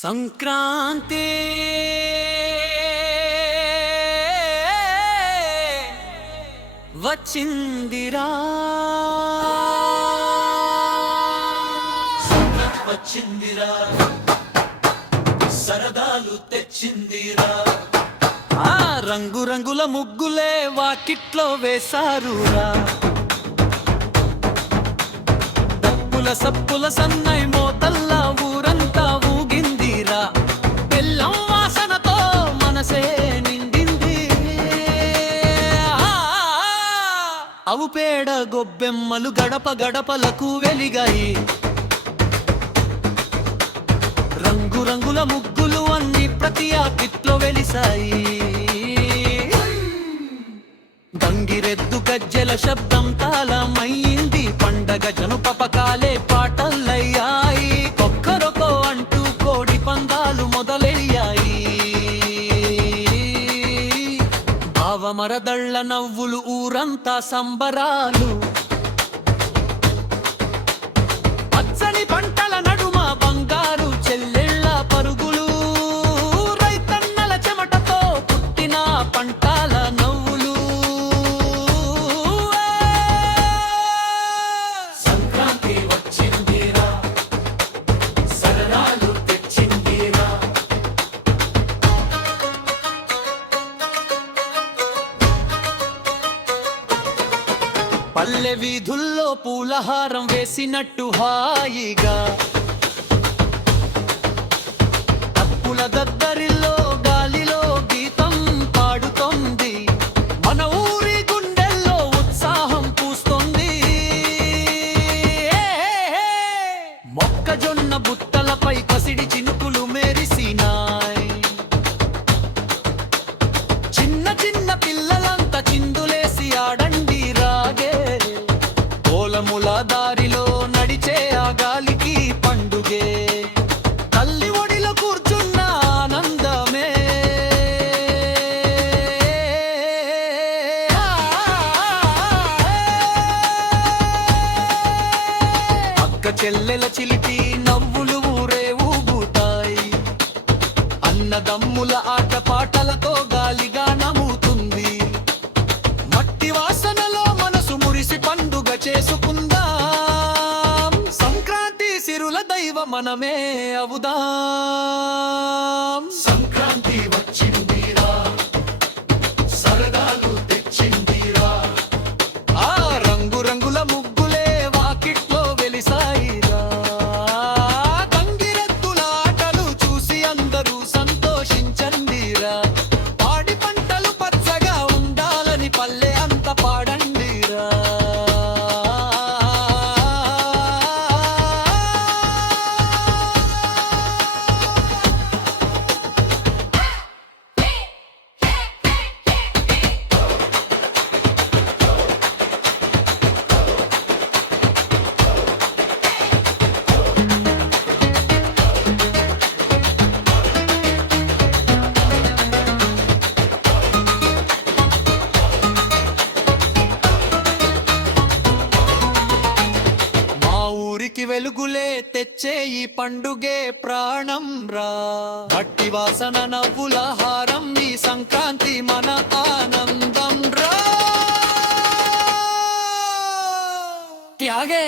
సంక్రాంతి. వచ్చిందిరా. వచ్చిందిరా. సరదాలు తెచ్చిందిరా. ఆ రంగు రంగుల ముగ్గులే వాకిట్లో వేశారురా. డప్పుల సప్పుల సన్నై మోతల్లా అవు పేడ గొబ్బెమ్మలు గడప గడపలకు వెలిగాయి. రంగురంగుల ముగ్గులు అన్ని ప్రతి ఆపిట్లో వెలిసాయి. గంగిరెద్దు గజ్జెల శబ్దం తాళమైంది పండగ జనుపపకాలే పపకాలే మరదళ్ళ నవ్వులు ఊరంతా సంబరాలు. పచ్చని పంట పల్లె వీధుల్లో పూలహారం వేసినట్టు హాయిగా. అక్క చెల్లెల చిలిపి నవ్వులు ఊరే ఊగుతాయి. అన్నదమ్ముల ఆట పాటలతో గాలిగా నమ్ముతుంది మట్టి వాసనలో మనసు మురిసి పండుగ చేసుకుందాం. సంక్రాంతి సిరుల దైవ మనమే అవుదాం. సంక్రాంతి వచ్చిందిరా. సరదాలు ఊరికి వెలుగులే తెచ్చే ఈ పండుగే ప్రాణం రా. మట్టి వాసన నవ్వుల హారం ఈ సంక్రాంతి మన ఆనందం రా. త్యాగే!